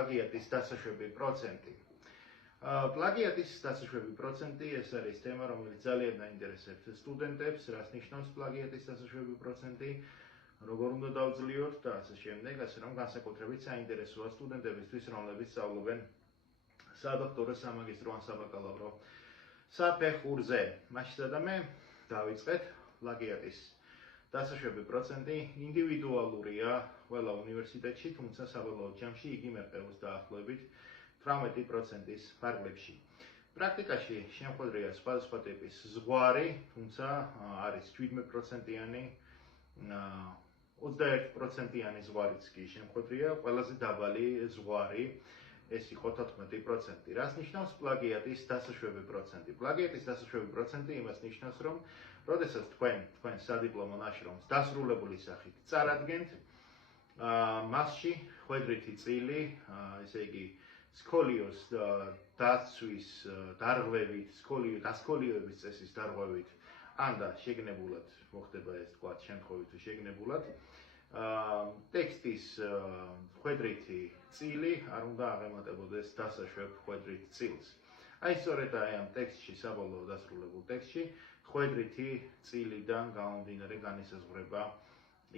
პლაგიატის დასაშვები პროცენტი. პლაგიატის დასაშვები პროცენტი ეს არის თემა, რომელიც ძალიან დაინტერესებს სტუდენტებს, რას ნიშნავს პლაგიატის დასაშვები პროცენტი, როგორ უნდა დავძლიოთ და ასე შემდეგ, ასე რომ განსაკუთრებით საინტერესოა სტუდენტებისთვის, რომლებიც სწავლობენ სადოქტორო, სამაგისტრო ან საბაკალავრო საფეხურზე. მაშინ და მე დავიწყეთ. პლაგიატის დასაშვები პროცენტი ინდივიდუალურია ყველა უნივერსიტეტში, თუმცა საბოლოო ჯამში იგი მერყეობს დაახლოებით 18%-ის ფარგლებში. პრაქტიკაში შემოხვედრია სხვადასხვა ტიპის ზღვარი, თუმცა არის 17%-იანი, 21%-იანი ზღვარიც კი შემოხვედრია, ყველაზე დაბალი ზღვარი ეს იყო 14%. რას ნიშნავს პლაგიატის დასაშვები პროცენტი? პლაგიატის დასაშვები პროცენტი იმას ნიშნავს, რომ როდესაც თქვენ სადიპლომო ნაშრომს დასრულებული სახით წარადგენთ, მასში ხვედრითი წილი, ესე იგი სკოლიოს დაცვის დარღვევით, დასკოლიოების წესის დარღვევით, ან და შეგნებულად მოხდება ეს თქვა შემთხვევით შეგნებულად, ტექსტის ხვედრითი წილი არ უნდა აღემატებოდეს დასაშვებ ხვედრით წილს. აი სწორედ ამ ტექსტში, საბოლოო დასრულებულ ტექსტში, ხვედრითი წილიდან გამომდინარე განისაზღვრება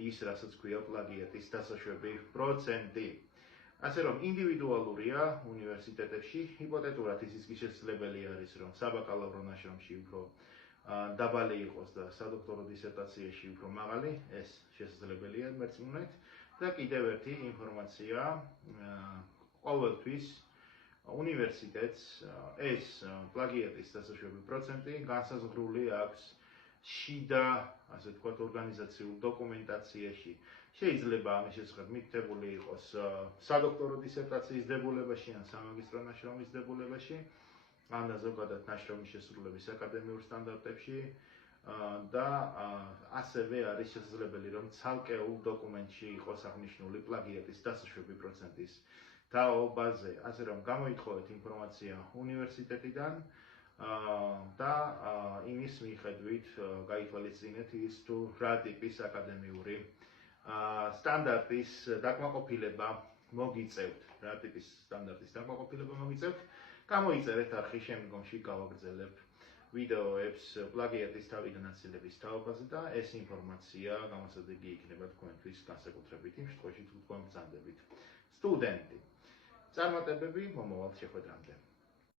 ის, რასაც ქვია პლაგიატის დასაშვები პროცენტი. ასე რომ ინდივიდუალურია უნივერსიტეტებში, ჰიპოთეტურად ისიც კი შესაძლებელი არის, რომ საბაკალავრო ნაშრომში უფრო დაბალი იყოს და სადოქტორო დისერტაციაში უფრო მაღალი, ეს შესაძლებელია მერწმუნეთ და კიდევ ერთი ინფორმაცია ყოველთვის უნივერსიტეტს ეს პლაგიატის დასაშვები პროცენტი განსაზღვრული აქვს შიდა, ასე ვთქვათ, ორგანიზაციულ დოკუმენტაციაში. შეიძლება ამის შესახებ მითითებული იყოს სადოქტორო დისერტაციის დებულებაში ან სამაგისტრო ნაშრომის დებულებაში, ან ზოგადად ნაშრომის შესრულების აკადემიურ სტანდარტებში და ასევე არის შესაძლებელი, რომ ცალკეულ დოკუმენტში იყოს აღნიშნული პლაგიატის დასაშვები პროცენტის თაობაზე. ასე რომ გამოითხოვეთ ინფორმაცია უნივერსიტეტიდან და იმის მიხედვით გაითვალისწინეთ ის თუ რა ტიპის აკადემიური სტანდარტის დაკმაყოფილება მოგიწევთ, რა ტიპის სტანდარტის დაკმაყოფილება მოგიწევთ, გამოიწერეთ არხი, შემდგომში გავაგრძელებ ვიდეოებს პლაგიატის თავიდან აცილების თაობაზე და ეს ინფორმაცია გამოსადეგი იქნება თქვენთვის განსაკუთრებით იმ შემთხვევაში, თუ თქვენ ბრძანდებით სტუდენტი. წარმატებები მომავალ შეხვედრამდე.